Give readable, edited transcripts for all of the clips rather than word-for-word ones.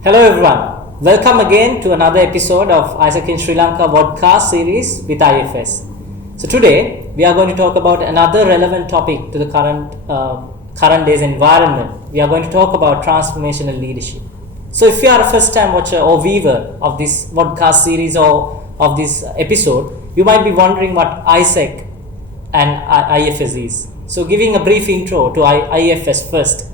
Hello everyone, welcome again to another episode of AIESEC in Sri Lanka Vodcast series with IFS. So today we are going to talk about another relevant topic to the current day's environment. We are going to talk about transformational leadership. So if you are a first time watcher or viewer of this Vodcast series or of this episode, you might be wondering what AIESEC and IFS is. So giving a brief intro to IFS first.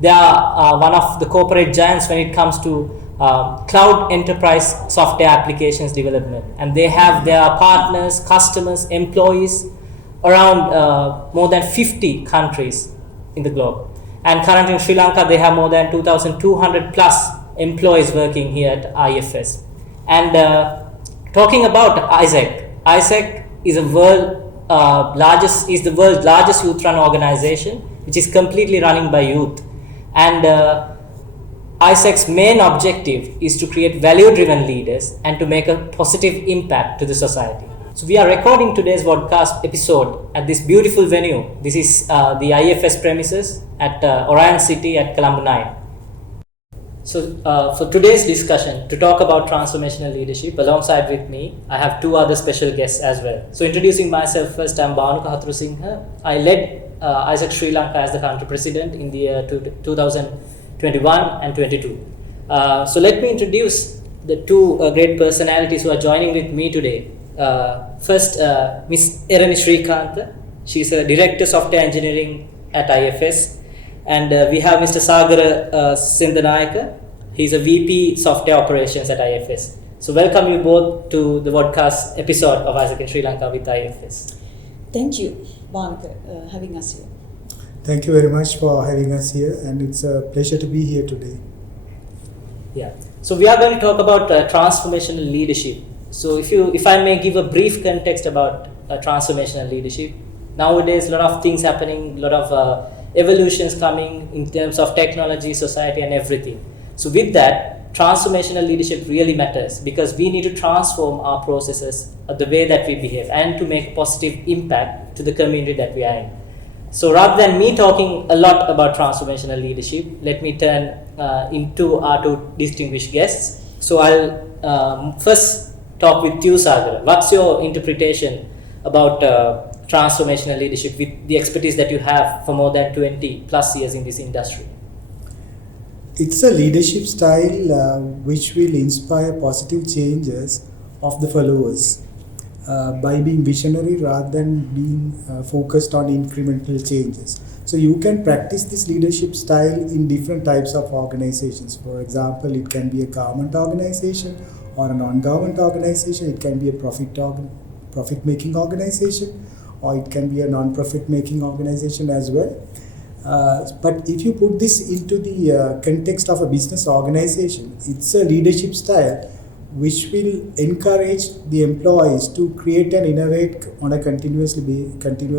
They are one of the corporate giants when it comes to cloud enterprise software applications development, and they have their partners, customers, employees around more than 50 countries in the globe. And currently in Sri Lanka, they have more than 2,200 plus employees working here at IFS. And talking about AIESEC is the world's largest youth-run organization, which is completely running by youth. And AIESEC's main objective is to create value-driven leaders and to make a positive impact to the society. So we are recording today's podcast episode at this beautiful venue. This is the IFS premises at Erani City at Colombo 9. So for today's discussion, to talk about transformational leadership, alongside with me, I have two other special guests as well. So introducing myself first, I'm Bhanuka Hatrusingha. I led AIESEC Sri Lanka as the country president in the year 2021 and 22. So let me introduce the two great personalities who are joining with me today. First, Miss Erani Srikantha. She's a director software engineering at IFS. And we have Mr. Sagara Sendanayake. He's a VP software operations at IFS. So welcome you both to the Vodcast episode of AIESEC in Sri Lanka with IFS. Thank you, Bhanuka, having us here. Thank you very much for having us here, and it's a pleasure to be here today. Yeah. So we are going to talk about transformational leadership. So if I may give a brief context about transformational leadership, nowadays a lot of things happening, a lot of evolutions coming in terms of technology, society, and everything. So with that, transformational leadership really matters because we need to transform our processes, the way that we behave, and to make a positive impact to the community that we are in. So rather than me talking a lot about transformational leadership, let me turn into our two distinguished guests. So I'll first talk with you, Sagara. What's your interpretation about transformational leadership with the expertise that you have for more than 20 plus years in this industry? It's a leadership style which will inspire positive changes of the followers by being visionary rather than being focused on incremental changes. So you can practice this leadership style in different types of organizations. For example, it can be a government organization or a non-government organization. It can be a profit-making organization, or it can be a non-profit making organization as well. But if you put this into the context of a business organization, it's a leadership style which will encourage the employees to create and innovate on a continuous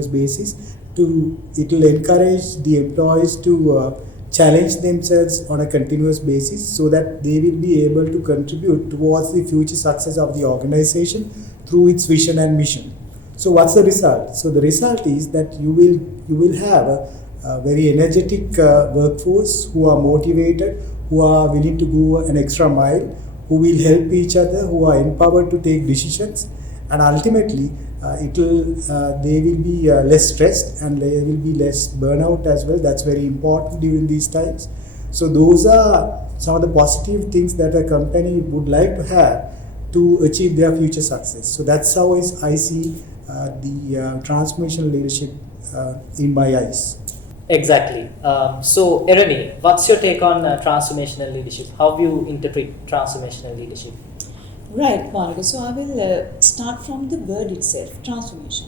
basis. It will encourage the employees to challenge themselves on a continuous basis so that they will be able to contribute towards the future success of the organization through its vision and mission. So what's the result? So the result is that you will have a very energetic workforce who are motivated, who are willing to go an extra mile, who will help each other, who are empowered to take decisions, and ultimately they will be less stressed and there will be less burnout as well. That's very important during these times. So those are some of the positive things that a company would like to have to achieve their future success. So that's how I see the transformational leadership in my eyes. Exactly. So Erani, what's your take on transformational leadership? How do you interpret transformational leadership? Right, Bhanuka. So I will start from the word itself, transformation.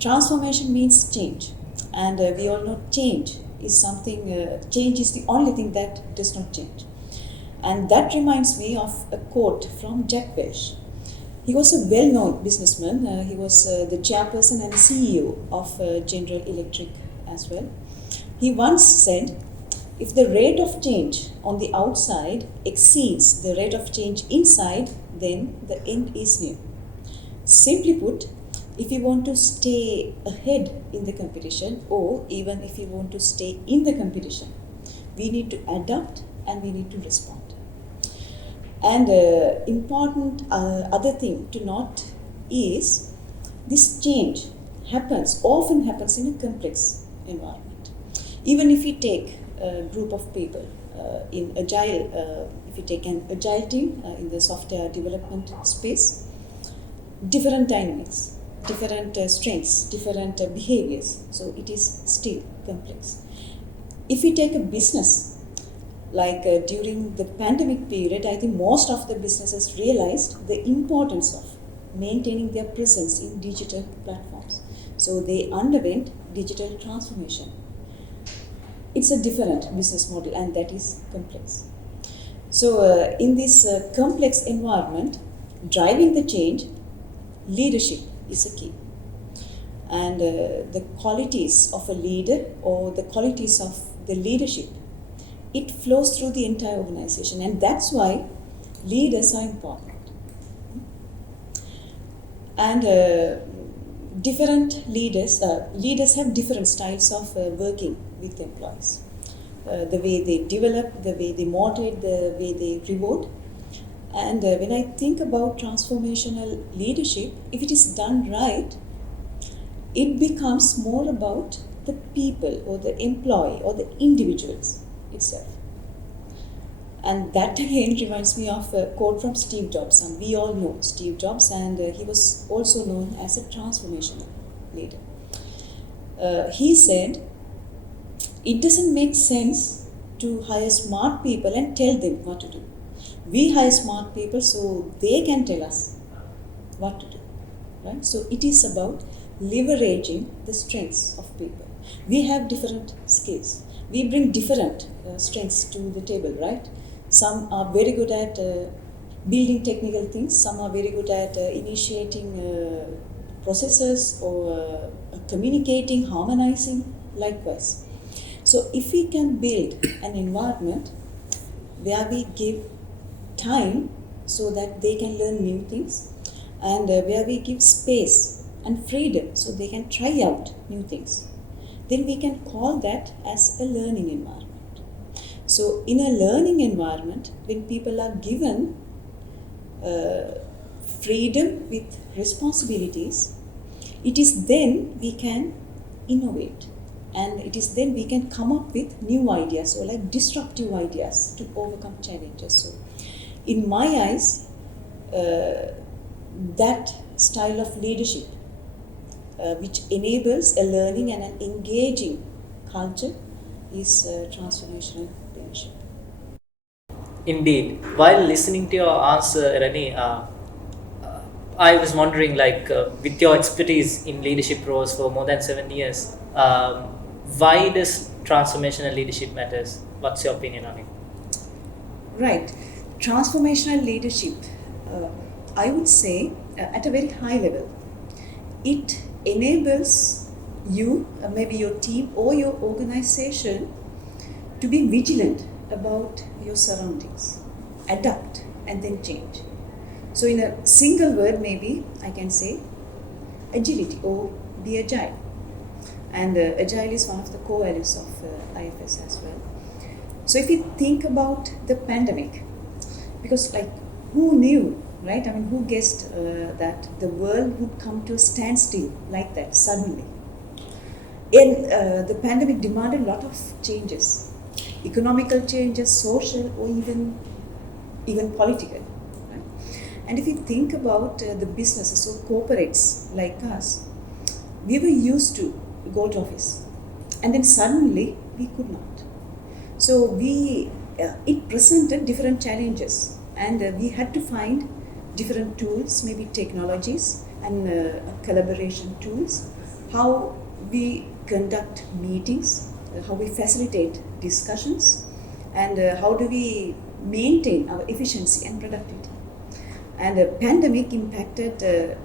Transformation means change. And we all know change is something, change is the only thing that does not change. And that reminds me of a quote from Jack Welch. He was a well-known businessman. He was the chairperson and CEO of General Electric as well. He once said, if the rate of change on the outside exceeds the rate of change inside, then the end is near. Simply put, if you want to stay ahead in the competition, or even if you want to stay in the competition, we need to adapt and we need to respond. And important other thing to note is this change often happens in a complex environment. Even if you take a group of people in agile, if you take an agile team in the software development space, different dynamics, different strengths, different behaviors. So it is still complex. If we take a business, like during the pandemic period, I think most of the businesses realized the importance of maintaining their presence in digital platforms. So they underwent digital transformation. It's a different business model, and that is complex. So in this complex environment, driving the change, leadership is a key. And the qualities of a leader or the qualities of the leadership, it flows through the entire organization, and that's why leaders are important. And different leaders have different styles of working with employees. The way they develop, the way they motivate, the way they reward. And when I think about transformational leadership, if it is done right, it becomes more about the people or the employee or the individuals itself. And that again reminds me of a quote from Steve Jobs. And we all know Steve Jobs, and he was also known as a transformational leader. He said, it doesn't make sense to hire smart people and tell them what to do. We hire smart people so they can tell us what to do, right? So it is about leveraging the strengths of people. We have different skills. We bring different strengths to the table, right? Some are very good at building technical things. Some are very good at initiating processes or communicating, harmonizing, likewise. So if we can build an environment where we give time so that they can learn new things, and where we give space and freedom so they can try out new things, then we can call that as a learning environment. So in a learning environment, when people are given freedom with responsibilities, it is then we can innovate, and it is then we can come up with new ideas or like disruptive ideas to overcome challenges. So in my eyes, that style of leadership which enables a learning and an engaging culture is transformational leadership. Indeed. While listening to your answer, Erani, I was wondering, with your expertise in leadership roles for more than 7 years, why does transformational leadership matters? What's your opinion on it? Right. Transformational leadership, I would say, at a very high level, it enables you, maybe your team or your organization, to be vigilant about your surroundings, adapt and then change. So in a single word, maybe I can say agility or be agile. And agile is one of the core values of IFS as well. So if you think about the pandemic, because who knew, right? I mean, who guessed that the world would come to a standstill like that suddenly? And the pandemic demanded a lot of changes, economical changes, social, or even political. Right? And if you think about the businesses or corporates like us, we were used to go to office, and then suddenly we could not. So it presented different challenges, and we had to find different tools, maybe technologies and collaboration tools, how we conduct meetings, how we facilitate discussions, and how do we maintain our efficiency and productivity. And the pandemic impacted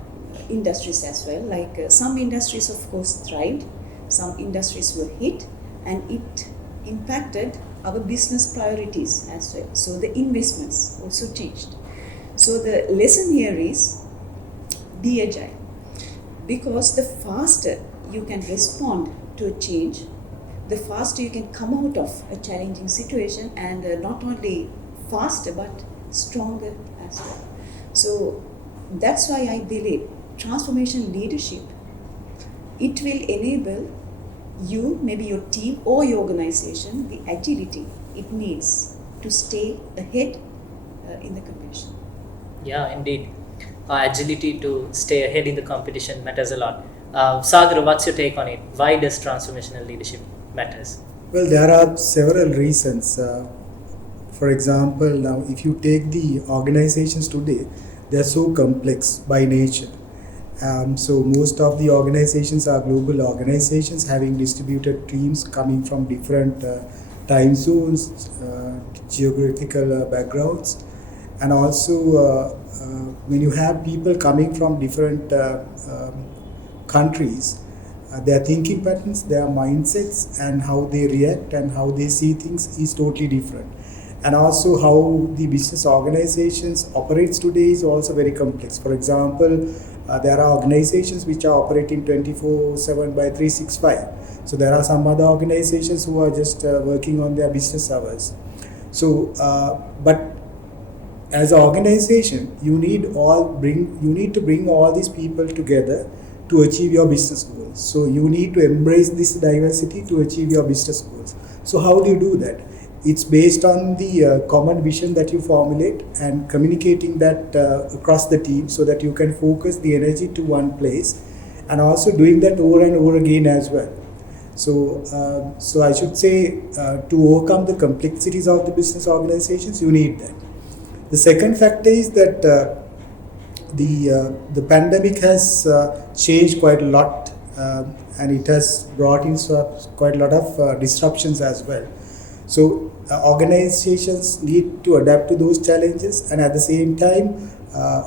industries as well. Some industries, of course, thrived, some industries were hit, and it impacted our business priorities as well. So the investments also changed. So the lesson here is be agile, because the faster you can respond to a change, the faster you can come out of a challenging situation, and not only faster but stronger as well. So that's why I believe transformational leadership, it will enable you, maybe your team or your organization, the agility it needs to stay ahead in the competition. Yeah, indeed. Agility to stay ahead in the competition matters a lot. Sagar, what's your take on it? Why does transformational leadership matters? Well, there are several reasons. For example, now if you take the organizations today, they are so complex by nature. So most of the organizations are global organizations having distributed teams coming from different time zones, geographical backgrounds, and also when you have people coming from different countries, their thinking patterns, their mindsets, and how they react and how they see things is totally different. And also how the business organizations operates today is also very complex. For example, there are organizations which are operating 24/7 by 365. So there are some other organizations who are just working on their business hours. So, but as an organization, you need to bring all these people together to achieve your business goals. So you need to embrace this diversity to achieve your business goals. So how do you do that? It's based on the common vision that you formulate and communicating that across the team so that you can focus the energy to one place, and also doing that over and over again as well. So I should say to overcome the complexities of the business organizations, you need that. The second factor is that the pandemic has changed quite a lot, and it has brought in quite a lot of disruptions as well. So organizations need to adapt to those challenges, and at the same time,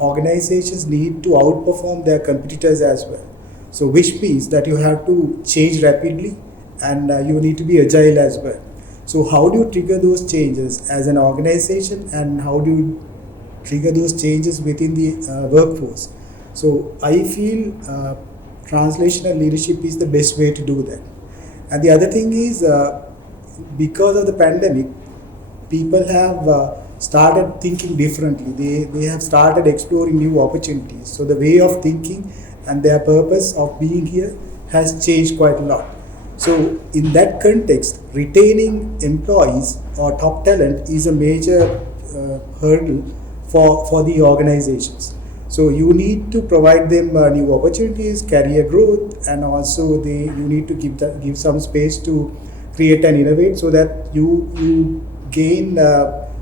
organizations need to outperform their competitors as well. So which means that you have to change rapidly, and you need to be agile as well. So how do you trigger those changes as an organization, and how do you trigger those changes within the workforce? So I feel translational leadership is the best way to do that. And the other thing is, because of the pandemic, people have started thinking differently. They have started exploring new opportunities. So the way of thinking and their purpose of being here has changed quite a lot. So in that context, retaining employees or top talent is a major hurdle for the organizations. So you need to provide them new opportunities, career growth, and also you need to give some space to create and innovate so that you gain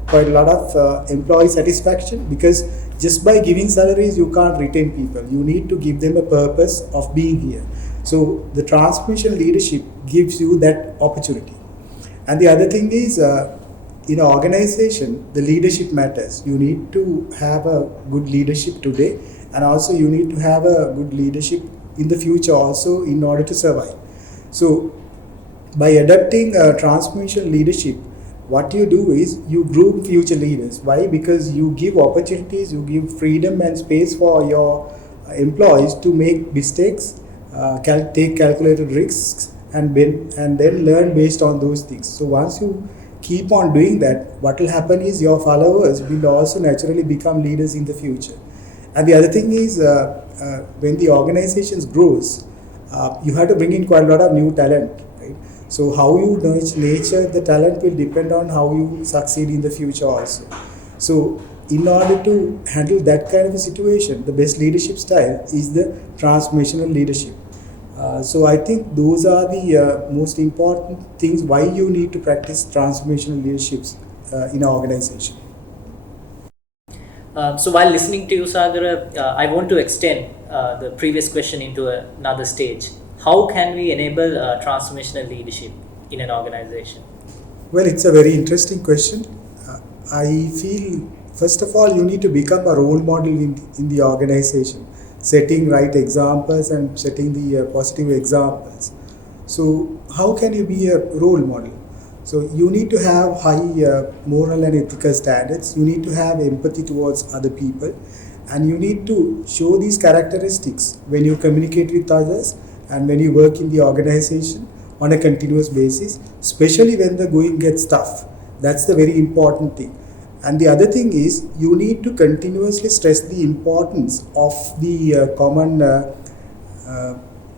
quite a lot of employee satisfaction, because just by giving salaries you can't retain people. You need to give them a purpose of being here. So the transformational leadership gives you that opportunity. And the other thing is, in an organization, the leadership matters. You need to have a good leadership today, and also you need to have a good leadership in the future also in order to survive. So by adapting transformational leadership, what you do is you groom future leaders. Why? Because you give opportunities, you give freedom and space for your employees to make mistakes, take calculated risks, and then learn based on those things. So once you keep on doing that, what will happen is your followers will also naturally become leaders in the future. And the other thing is, when the organizations grows, you have to bring in quite a lot of new talent, right? So how you nurture the talent will depend on how you succeed in the future also. So in order to handle that kind of a situation, the best leadership style is the transformational leadership. So I think those are the most important things why you need to practice transformational leaderships in an organization. So while listening to you, Sagara, I want to extend the previous question into another stage. How can we enable transformational leadership in an organization? Well, it's a very interesting question. I feel, first of all, you need to become a role model in the organization, setting right examples and setting the positive examples. So how can you be a role model? So you need to have high moral and ethical standards. You need to have empathy towards other people, and you need to show these characteristics when you communicate with others and when you work in the organization on a continuous basis, especially when the going gets tough. That's the very important thing. And the other thing is, you need to continuously stress the importance of the common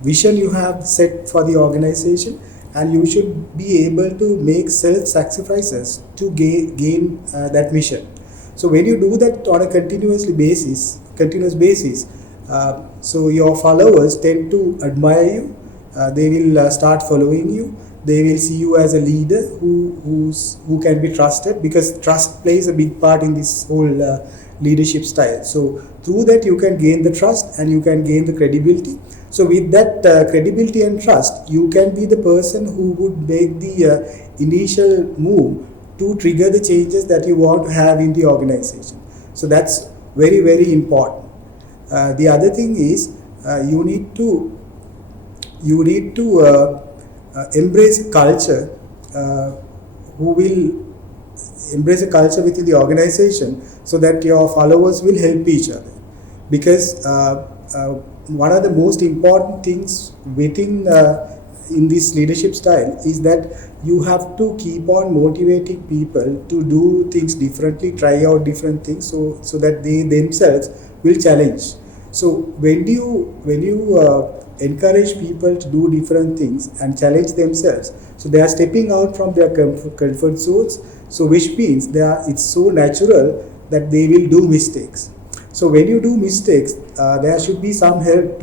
vision you have set for the organization, and you should be able to make self-sacrifices to gain that mission. So when you do that on a continuous basis, so your followers tend to admire you. They will start following you. They will see you as a leader who can be trusted, because trust plays a big part in this whole leadership style. So through that you can gain the trust and you can gain the credibility. So with that credibility and trust, you can be the person who would make the initial move to trigger the changes that you want to have in the organization. So that's very, very important. The other thing is, you need to embrace a culture who will embrace a culture within the organization, so that your followers will help each other. Because one of the most important things within in this leadership style is that you have to keep on motivating people to do things differently, try out different things, so that they themselves will challenge. So when you encourage people to do different things and challenge themselves, so they are stepping out from their comfort zones, so which means it's so natural that they will do mistakes. So when you do mistakes, there should be some help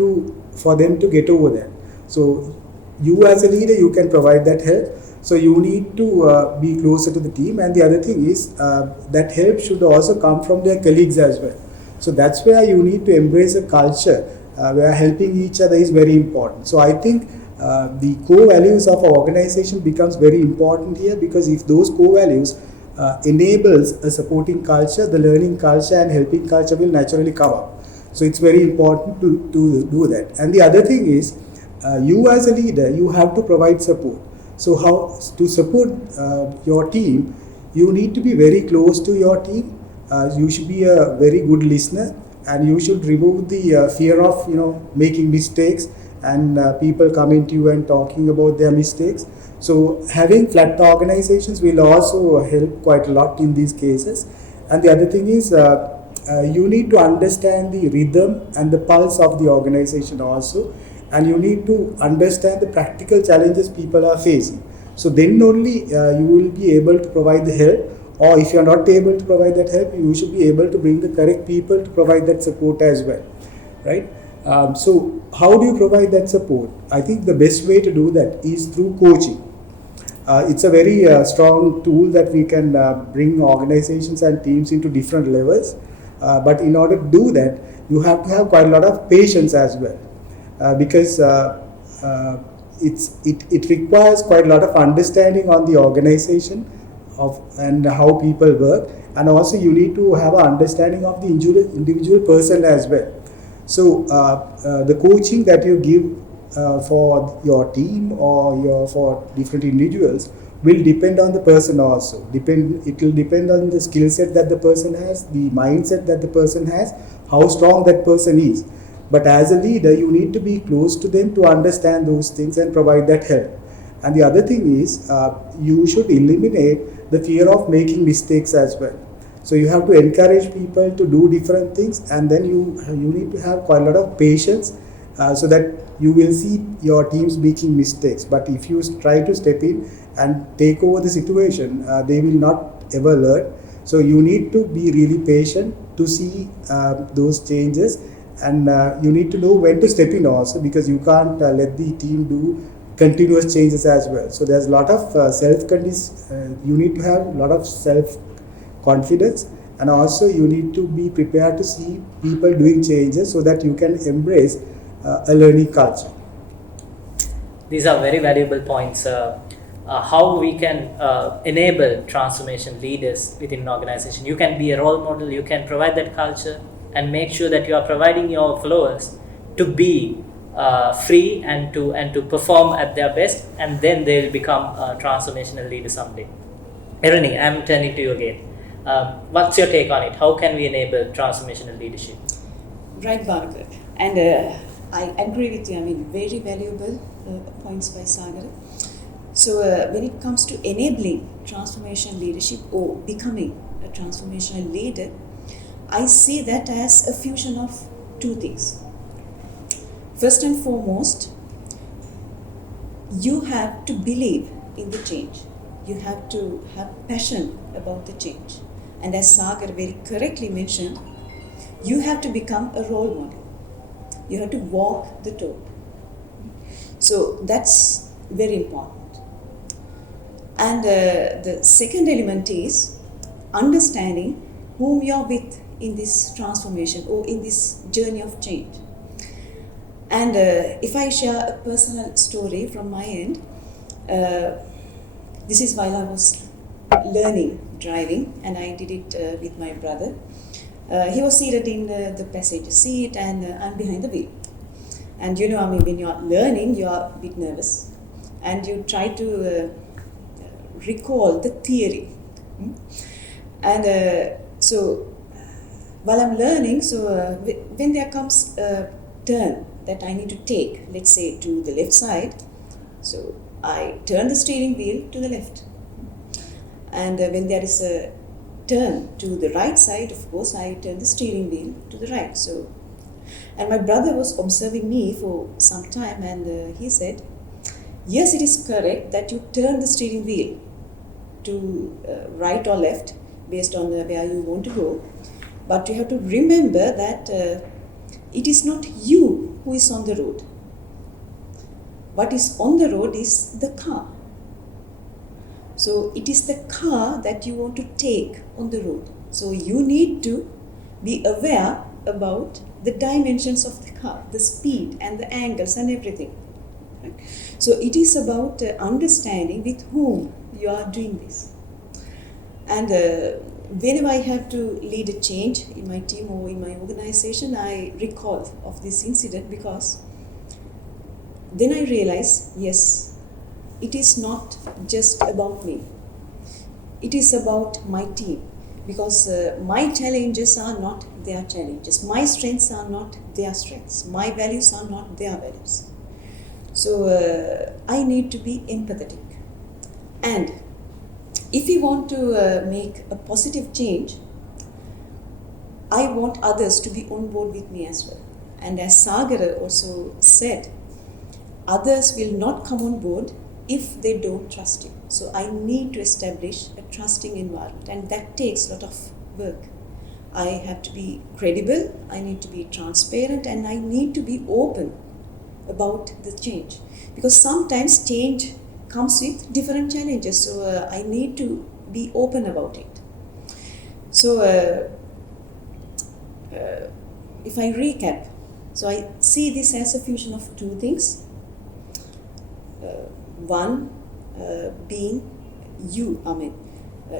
for them to get over that. So you as a leader, you can provide that help. So you need to be closer to the team, and the other thing is that help should also come from their colleagues as well. So that's where you need to embrace a culture where helping each other is very important. So I think the core values of our organization becomes very important here, because if those core values enables a supporting culture, the learning culture and helping culture will naturally come up. So it's very important to do that. And the other thing is, you as a leader, you have to provide support. So how to support your team, you need to be very close to your team. You should be a very good listener, and you should remove the fear of making mistakes and people coming to you and talking about their mistakes. So having flat organizations will also help quite a lot in these cases. And the other thing is, you need to understand the rhythm and the pulse of the organization also, and you need to understand the practical challenges people are facing. So then only you will be able to provide the help, or if you are not able to provide that help, you should be able to bring the correct people to provide that support as well, right? So how do you provide that support? I think the best way to do that is through coaching. It's a very strong tool that we can bring organizations and teams into different levels. But in order to do that, you have to have quite a lot of patience as well, because it requires quite a lot of understanding on the organization and how people work, and also you need to have an understanding of the individual person as well. So the coaching that you give for your team or for different individuals will depend on the person also. It will depend on the skill set that the person has, the mindset that the person has, how strong that person is. But as a leader, you need to be close to them to understand those things and provide that help. And the other thing is, you should eliminate the fear of making mistakes as well. So you have to encourage people to do different things, and then you need to have quite a lot of patience so that you will see your teams making mistakes. But if you try to step in and take over the situation, they will not ever learn. So you need to be really patient to see those changes, and you need to know when to step in also, because you can't let the team do continuous changes as well. So there's a lot of you need to have a lot of self-confidence, and also you need to be prepared to see people doing changes so that you can embrace a learning culture. These are very valuable points. How we can enable transformation leaders within an organization. You can be a role model, you can provide that culture, and make sure that you are providing your followers to be free and to perform at their best, and then they will become a transformational leader someday. Erani, I'm turning to you again. What's your take on it? How can we enable transformational leadership? Right, Bhargav. And I agree with you. I mean, very valuable points by Sagara. So when it comes to enabling transformation leadership or becoming a transformational leader, I see that as a fusion of two things. First and foremost, you have to believe in the change. You have to have passion about the change. And as Sagar very correctly mentioned, you have to become a role model. You have to walk the talk. So that's very important. And the second element is understanding whom you are with in this transformation or in this journey of change. And if I share a personal story from my end, this is while I was learning driving, and I did it with my brother. He was seated in the passenger seat, and I'm behind the wheel. And when you're learning, you're a bit nervous, and you try to recall the theory. And so while I'm learning, when there comes a turn that I need to take, let's say to the left side, so I turn the steering wheel to the left. And when there is a turn to the right side, of course, I turn the steering wheel to the right. So, and my brother was observing me for some time, and he said, yes, it is correct that you turn the steering wheel to right or left based on where you want to go, but you have to remember that it is not you who is on the road. What is on the road is the car. So it is the car that you want to take on the road. So you need to be aware about the dimensions of the car, the speed and the angles and everything. Right? So it is about understanding with whom you are doing this. And whenever I have to lead a change in my team or in my organization, I recall of this incident, because then I realize, yes, it is not just about me. It is about my team, because my challenges are not their challenges. My strengths are not their strengths. My values are not their values. So I need to be empathetic. And if we want to make a positive change, I want others to be on board with me as well. And as Sagara also said, others will not come on board if they don't trust you. So I need to establish a trusting environment, and that takes a lot of work. I have to be credible, I need to be transparent, and I need to be open about the change. Because sometimes change comes with different challenges, so I need to be open about it. So if I recap, so I see this as a fusion of two things. One, being you,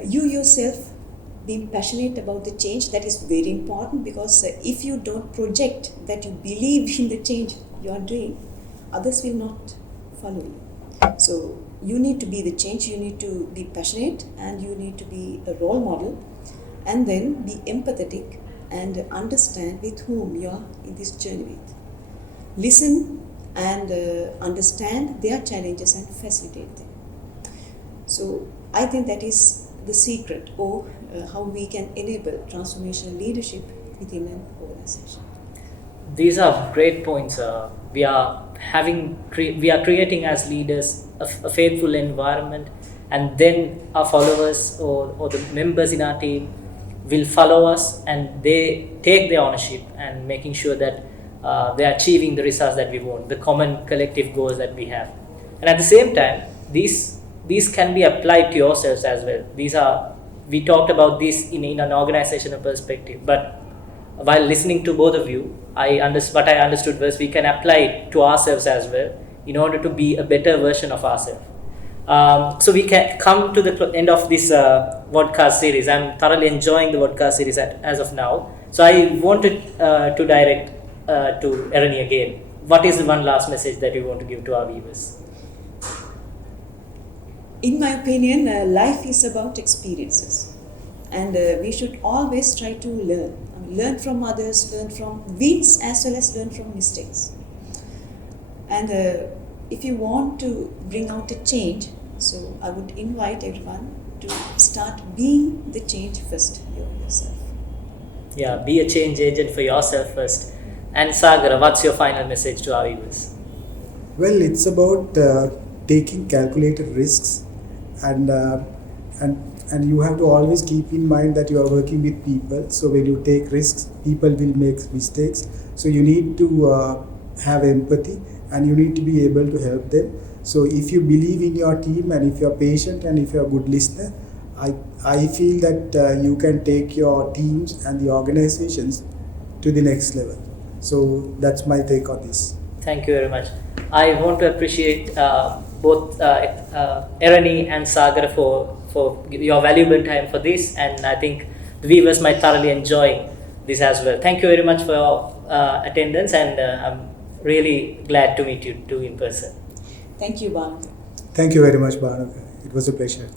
you yourself being passionate about the change. That is very important, because if you don't project that you believe in the change you are doing, others will not follow you. So you need to be the change, you need to be passionate, and you need to be a role model, and then be empathetic and understand with whom you are in this journey with. Listen and understand their challenges and facilitate them. So I think that is the secret, or how we can enable transformational leadership within an organization. These are great points. We are creating as leaders a faithful environment, and then our followers or the members in our team will follow us, and they take the ownership and making sure that they are achieving the results that we want, the common collective goals that we have. And at the same time, these can be applied to yourselves as well. We talked about this in an organizational perspective, but while listening to both of you, what I understood was we can apply it to ourselves as well in order to be a better version of ourselves. So we can come to the end of this Vodcast series. I'm thoroughly enjoying the Vodcast series as of now. So I wanted to direct to Erani again. What is the one last message that you want to give to our viewers? In my opinion, life is about experiences, and we should always try to learn from others, learn from wins as well as learn from mistakes. And if you want to bring out a change, So I would invite everyone to start being the change first yourself. Yeah, be a change agent for yourself first. And Sagara, what's your final message to our viewers? Well, it's about taking calculated risks, and and you have to always keep in mind that you are working with people. So when you take risks, people will make mistakes. So you need to have empathy, and you need to be able to help them. So if you believe in your team, and if you are patient, and if you are a good listener, I feel that you can take your teams and the organizations to the next level. So that's my take on this. Thank you very much. I want to appreciate both Erani and Sagara for your valuable time for this, and I think the viewers might thoroughly enjoy this as well. Thank you very much for your attendance, and I'm really glad to meet you too in person. Thank you, Bhanuka. Thank you very much, Bhanuka. It was a pleasure.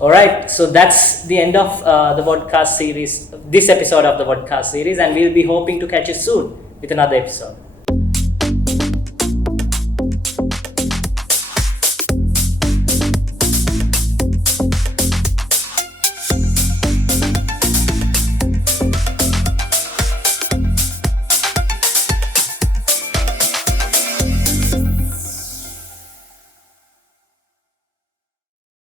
Alright, so that's the end of the Vodcast series, this episode of the Vodcast series, and we'll be hoping to catch you soon with another episode.